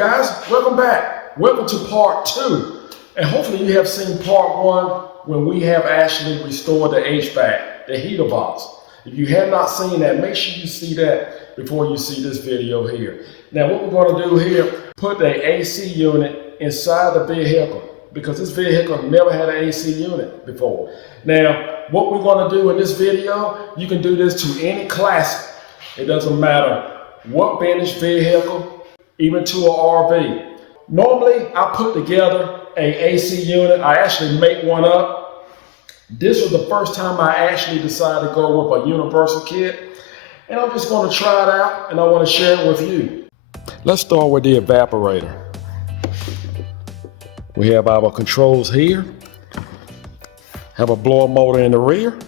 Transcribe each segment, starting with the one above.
guys, welcome back. Welcome to part 2. And hopefully you have seen part 1 when we have actually restored the HVAC, the heater box. If you have not seen that, make sure you see that before you see this video here. Now what we're going to do here, put the AC unit inside the vehicle because this vehicle never had an AC unit before. Now what we're going to do in this video, you can do this to any classic. It doesn't matter what vintage vehicle, even to an RV. Normally, I put together an AC unit. I actually make one up. This was the first time I actually decided to go with a universal kit. And I'm just going to try it out and I want to share it with you. Let's start with the evaporator. We have our controls here. Have a blower motor in the rear.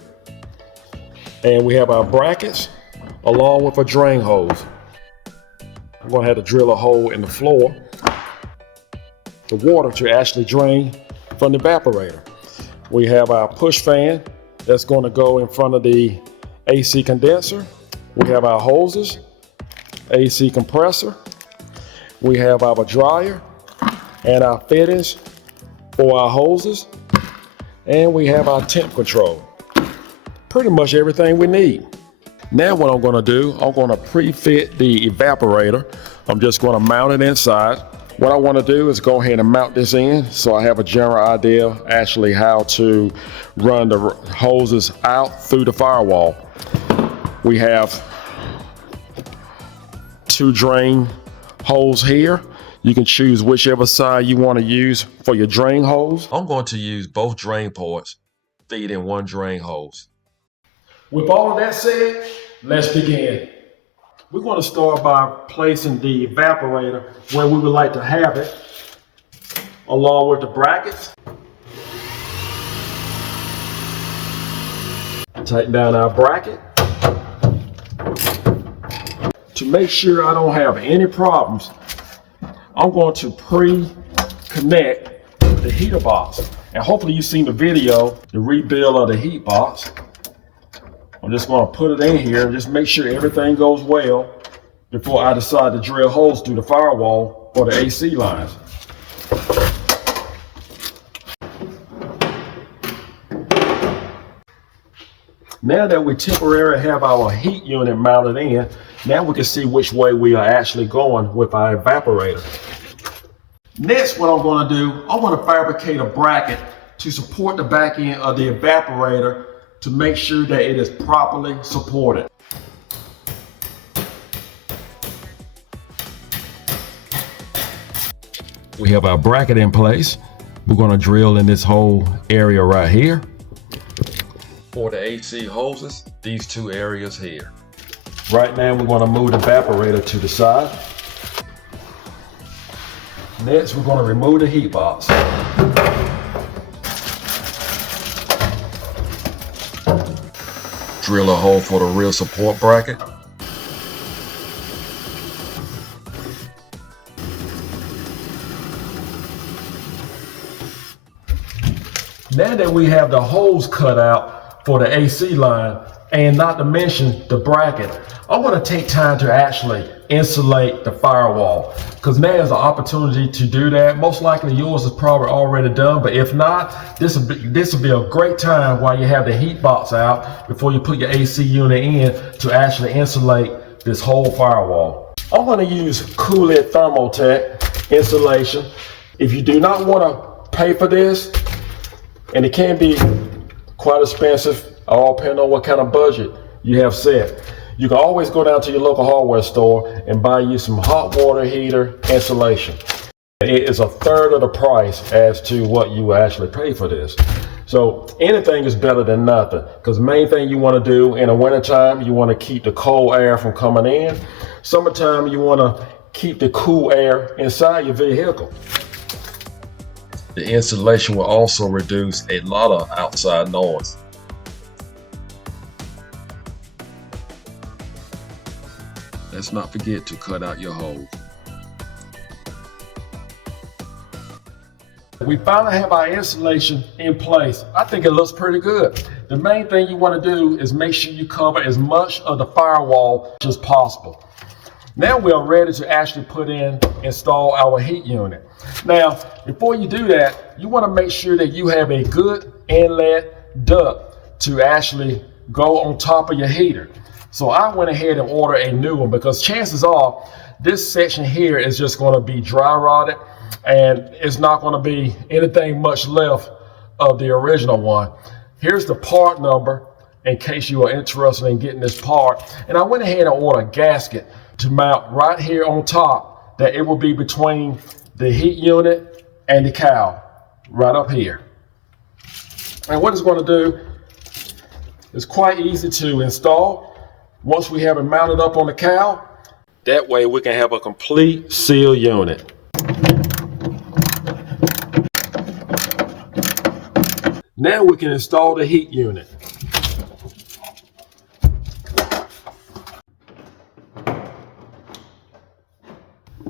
And we have our brackets along with a drain hose. I'm going to have to drill a hole in the floor, the water to actually drain from the evaporator. We have our push fan that's going to go in front of the AC condenser. We have our hoses, AC compressor. We have our dryer and our fittings for our hoses. And we have our temp control. Pretty much everything we need. Now what I'm going to do, I'm going to pre-fit the evaporator. I'm just going to mount it inside. What I want to do is go ahead and mount this in so I have a general idea actually how to run the hoses out through the firewall. We have 2 drain holes here. You can choose whichever side you want to use for your drain hose. I'm going to use both drain ports, feed in one drain hose. With all of that said, let's begin. We're going to start by placing the evaporator where we would like to have it, along with the brackets. Tighten down our bracket. To make sure I don't have any problems, I'm going to pre-connect the heater box. And hopefully you've seen the video, the rebuild of the heat box. I'm just going to put it in here and just make sure everything goes well before I decide to drill holes through the firewall for the AC lines. Now that we temporarily have our heat unit mounted in, now we can see which way we are actually going with our evaporator. Next, what I'm going to do, I want to fabricate a bracket to support the back end of the evaporator to make sure that it is properly supported. We have our bracket in place. We're going to drill in this whole area right here. For the AC hoses, these 2 areas here. Right now we're going to move the evaporator to the side. Next we're going to remove the heat box. Drill a hole for the rear support bracket. Now that we have the holes cut out for the AC line, and not to mention the bracket, I want to take time to actually insulate the firewall, because now is an opportunity to do that. Most likely yours is probably already done, but if not, this will be a great time while you have the heat box out before you put your AC unit in to actually insulate this whole firewall. I'm going to use Coolid Thermotech insulation. If you do not want to pay for this, and it can be quite expensive, all depending on what kind of budget you have set. You can always go down to your local hardware store and buy you some hot water heater insulation. It is 1/3 of the price as to what you actually pay for this. So anything is better than nothing, because the main thing you want to do in the wintertime, you want to keep the cold air from coming in. Summertime, you want to keep the cool air inside your vehicle. The insulation will also reduce a lot of outside noise. Let's not forget to cut out your hose. We finally have our insulation in place. I think it looks pretty good. The main thing you want to do is make sure you cover as much of the firewall as possible. Now we are ready to actually install our heat unit. Now, before you do that, you want to make sure that you have a good inlet duct to actually go on top of your heater. So I went ahead and ordered a new one because chances are this section here is just going to be dry rotted and it's not going to be anything much left of the original one. Here's the part number in case you are interested in getting this part. And I went ahead and ordered a gasket to mount right here on top, that it will be between the heat unit and the cowl right up here. And what it's going to do is quite easy to install. Once we have it mounted up on the cowl, that way we can have a complete seal unit. Now we can install the heat unit.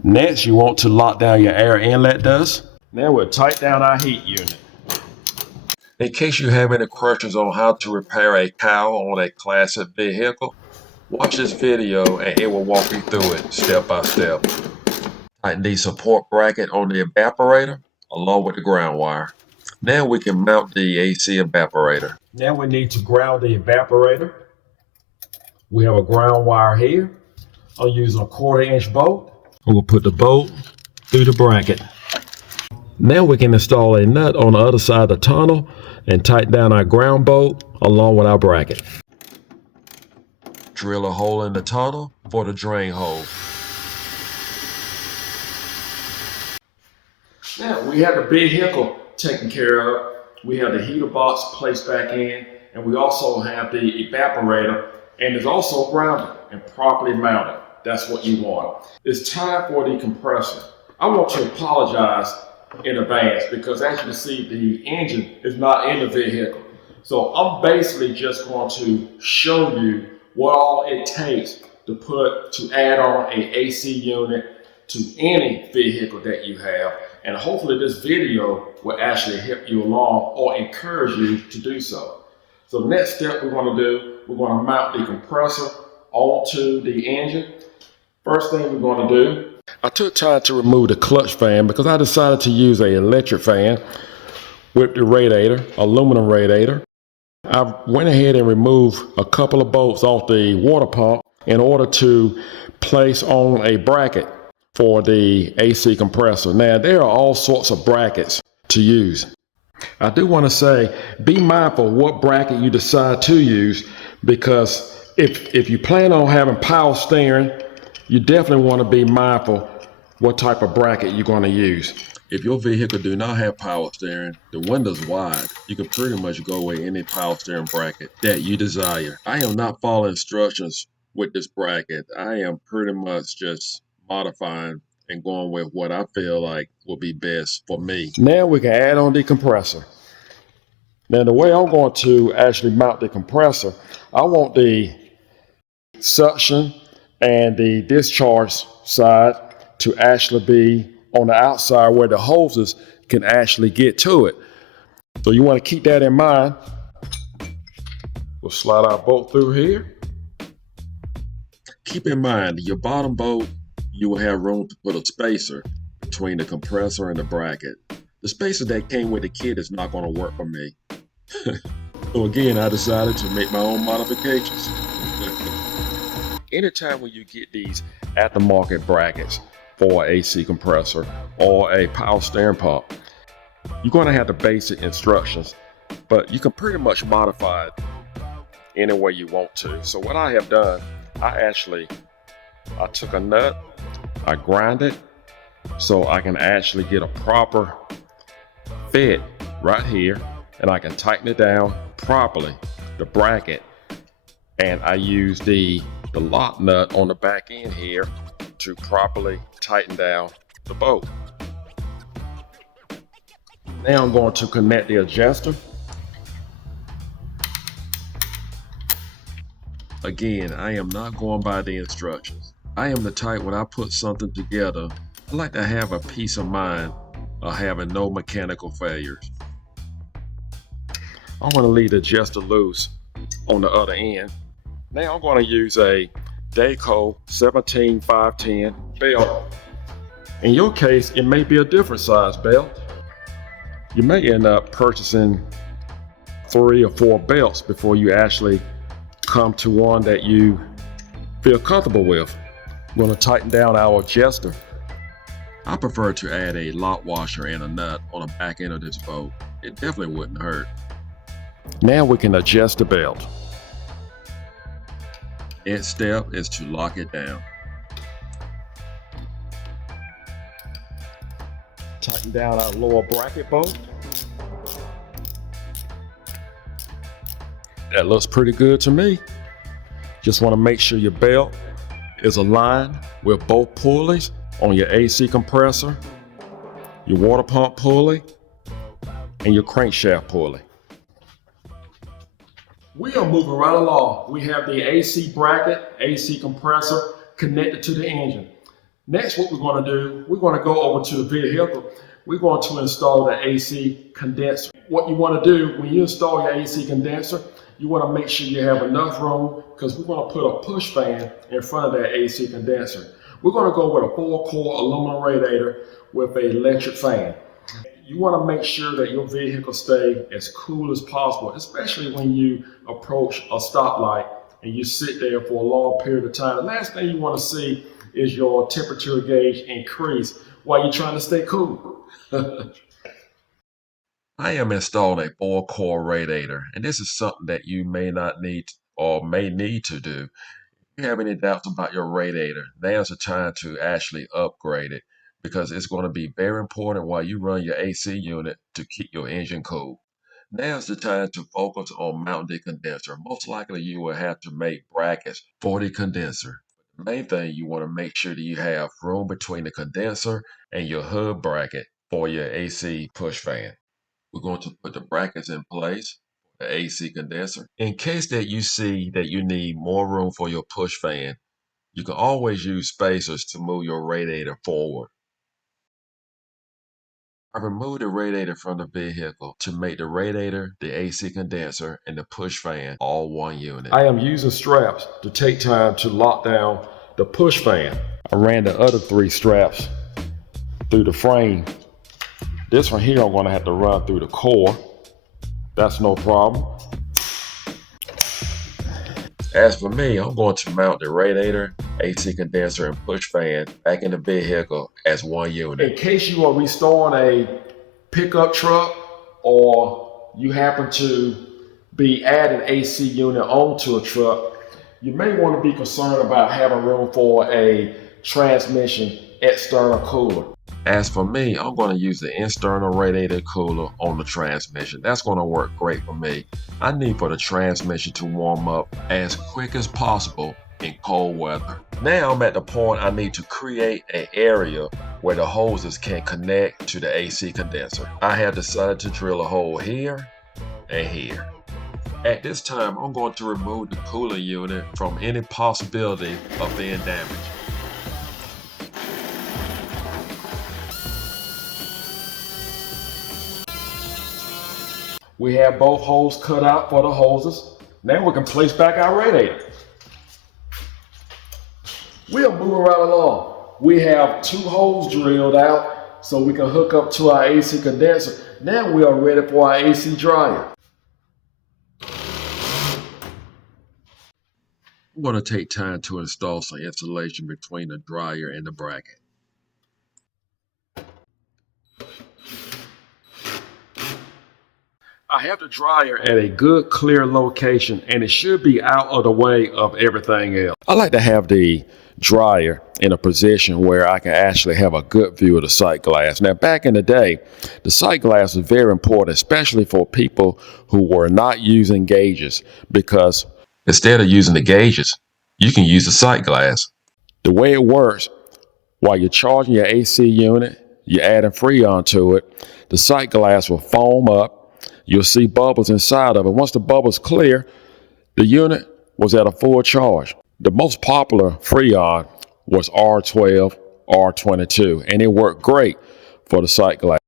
Next, you want to lock down your air inlet dust. Now we'll tighten down our heat unit. In case you have any questions on how to repair a cowl on a classic vehicle, watch this video and it will walk you through it step by step. Tighten the support bracket on the evaporator along with the ground wire. Now we can mount the AC evaporator. Now we need to ground the evaporator. We have a ground wire here. I'll use a 1/4-inch bolt. We'll put the bolt through the bracket. Now we can install a nut on the other side of the tunnel and tighten down our ground bolt along with our bracket. Drill a hole in the tunnel for the drain hole. Now we have the vehicle taken care of. We have the heater box placed back in, and we also have the evaporator, and it's also grounded and properly mounted. That's what you want. It's time for the compressor. I want to apologize in advance because as you can see, the engine is not in the vehicle. So I'm basically just going to show you what all it takes to add on a AC unit to any vehicle that you have. And hopefully this video will actually help you along or encourage you to do so. So the next step we're going to do, we're going to mount the compressor onto the engine. First thing we're going to do, I took time to remove the clutch fan because I decided to use an electric fan with the radiator, aluminum radiator. I went ahead and removed a couple of bolts off the water pump in order to place on a bracket for the AC compressor. Now, there are all sorts of brackets to use. I do want to say, be mindful what bracket you decide to use, because if you plan on having power steering, you definitely want to be mindful what type of bracket you're going to use. If your vehicle do not have power steering, the window's wide, you can pretty much go with any power steering bracket that you desire. I am not following instructions with this bracket. I am pretty much just modifying and going with what I feel like will be best for me. Now we can add on the compressor. Now the way I'm going to actually mount the compressor, I want the suction and the discharge side to actually be on the outside where the hoses can actually get to it. So you want to keep that in mind. We'll slide our bolt through here. Keep in mind, your bottom bolt, you will have room to put a spacer between the compressor and the bracket. The spacer that came with the kit is not going to work for me. So again, I decided to make my own modifications. Anytime when you get these aftermarket brackets for an AC compressor or a power steering pump, you're going to have the basic instructions, but you can pretty much modify it any way you want to. So what I have done, I took a nut, I grind it so I can actually get a proper fit right here, and I can tighten it down properly, the bracket, and I use the lock nut on the back end here to properly tighten down the bolt. Now I'm going to connect the adjuster. Again, I am not going by the instructions. I am the type, when I put something together, I like to have a peace of mind of having no mechanical failures. I want to leave the adjuster loose on the other end. Now I'm going to use a Daco 17510 belt. In your case, it may be a different size belt. You may end up purchasing 3 or 4 belts before you actually come to one that you feel comfortable with. We're going to tighten down our adjuster. I prefer to add a lock washer and a nut on the back end of this bolt. It definitely wouldn't hurt. Now we can adjust the belt. Next step is to lock it down. Tighten down our lower bracket bolt. That looks pretty good to me. Just want to make sure your belt is aligned with both pulleys on your AC compressor, your water pump pulley, and your crankshaft pulley. We are moving right along. We have the AC bracket, AC compressor connected to the engine. Next, what we're going to do, we're going to go over to the vehicle. We're going to install the AC condenser. What you want to do when you install your AC condenser, you want to make sure you have enough room because we're going to put a push fan in front of that AC condenser. We're going to go with a 4-core aluminum radiator with an electric fan. You want to make sure that your vehicle stay as cool as possible, especially when you approach a stoplight and you sit there for a long period of time. The last thing you want to see is your temperature gauge increase while you're trying to stay cool. I am installing a 4-core radiator, and this is something that you may not need or may need to do. If you have any doubts about your radiator, now's the time to actually upgrade it because it's going to be very important while you run your AC unit to keep your engine cool. Now's the time to focus on mounting the condenser. Most likely you will have to make brackets for the condenser. The main thing you want to make sure that you have room between the condenser and your hub bracket for your AC push fan. We're going to put the brackets in place, the AC condenser. In case that you see that you need more room for your push fan, you can always use spacers to move your radiator forward. I removed the radiator from the vehicle to make the radiator, the AC condenser, and the push fan all one unit. I am using straps to take time to lock down the push fan. I ran the other 3 straps through the frame. This one here I'm going to have to run through the core. That's no problem. As for me, I'm going to mount the radiator, AC condenser, and push fan back in the vehicle as one unit. In case you are restoring a pickup truck or you happen to be adding AC unit onto a truck, you may want to be concerned about having room for a transmission external cooler. As for me, I'm going to use the external radiator cooler on the transmission. That's going to work great for me. I need for the transmission to warm up as quick as possible in cold weather. Now I'm at the point I need to create an area where the hoses can connect to the AC condenser. I have decided to drill a hole here and here. At this time, I'm going to remove the cooling unit from any possibility of being damaged. We have both holes cut out for the hoses. Now we can place back our radiator. We are moving right along. We have 2 holes drilled out so we can hook up to our AC condenser. Now we are ready for our AC dryer. I'm going to take time to install some insulation between the dryer and the bracket. I have the dryer at a good clear location and it should be out of the way of everything else. I like to have the dryer in a position where I can actually have a good view of the sight glass. Now back in the day, the sight glass was very important, especially for people who were not using gauges, because instead of using the gauges, you can use the sight glass. The way it works, while you're charging your AC unit, you're adding Freon to it, the sight glass will foam up. You'll see bubbles inside of it. Once the bubbles clear, the unit was at a full charge. The most popular Freon was R12, R22, and it worked great for the sight glass.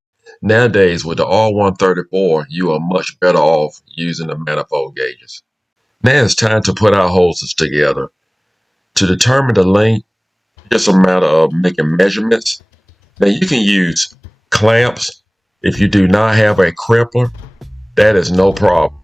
Nowadays, with the R134, you are much better off using the manifold gauges. Now it's time to put our hoses together. To determine the length, it's a matter of making measurements. Now you can use clamps. If you do not have a crimpler, that is no problem.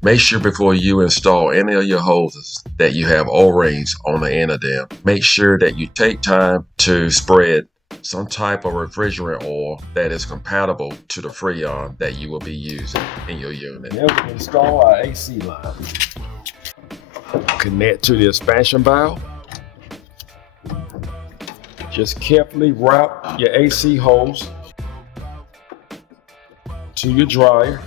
Make sure before you install any of your hoses that you have O-rings on the end of them. Make sure that you take time to spread some type of refrigerant oil that is compatible to the Freon that you will be using in your unit. Then we can install our AC line. Connect to the expansion valve. Just carefully route your AC hose to your dryer.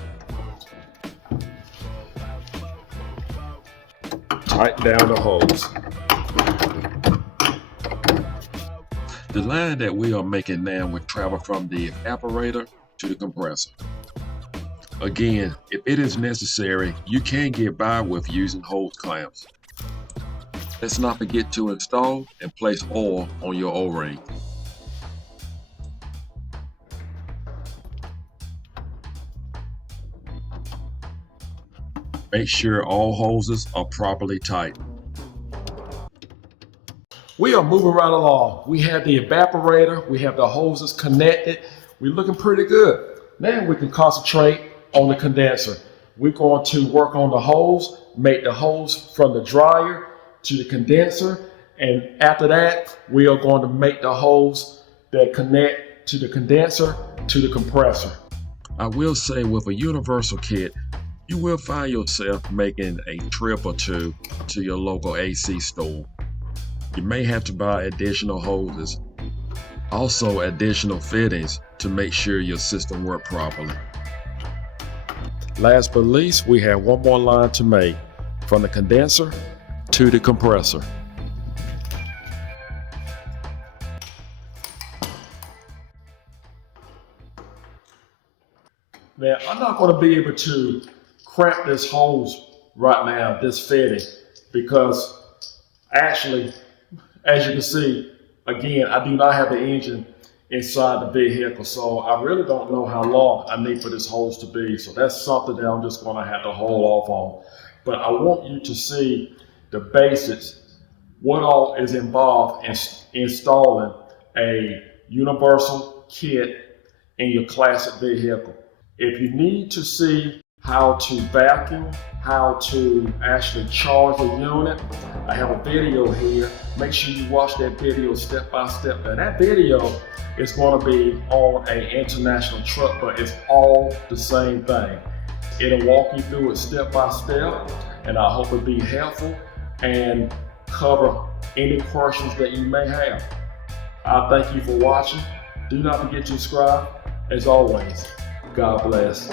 Tighten down the hose. The line that we are making now will travel from the evaporator to the compressor. Again, if it is necessary, you can get by with using hose clamps. Let's not forget to install and place oil on your O-ring. Make sure all hoses are properly tightened. We are moving right along. We have the evaporator, we have the hoses connected. We're looking pretty good. Now we can concentrate on the condenser. We're going to work on the hose, make the hose from the dryer to the condenser, and after that, we are going to make the hose that connect to the condenser to the compressor. I will say with a universal kit, you will find yourself making a trip or two to your local AC store. You may have to buy additional hoses, also additional fittings to make sure your system works properly. Last but least, we have one more line to make from the condenser to the compressor. Now, I'm not going to be able to cramp this hose right now, this fitting, because actually, as you can see, again, I do not have the engine inside the vehicle, so I really don't know how long I need for this hose to be. So that's something that I'm just going to have to hold off on. But I want you to see the basics, what all is involved in installing a universal kit in your classic vehicle. If you need to see how to vacuum, how to actually charge the unit, I have a video here. Make sure you watch that video step by step. Now that video is going to be on an international truck, but it's all the same thing. It'll walk you through it step by step, and I hope it'll be helpful and cover any questions that you may have. I thank you for watching. Do not forget to subscribe. As always, God bless.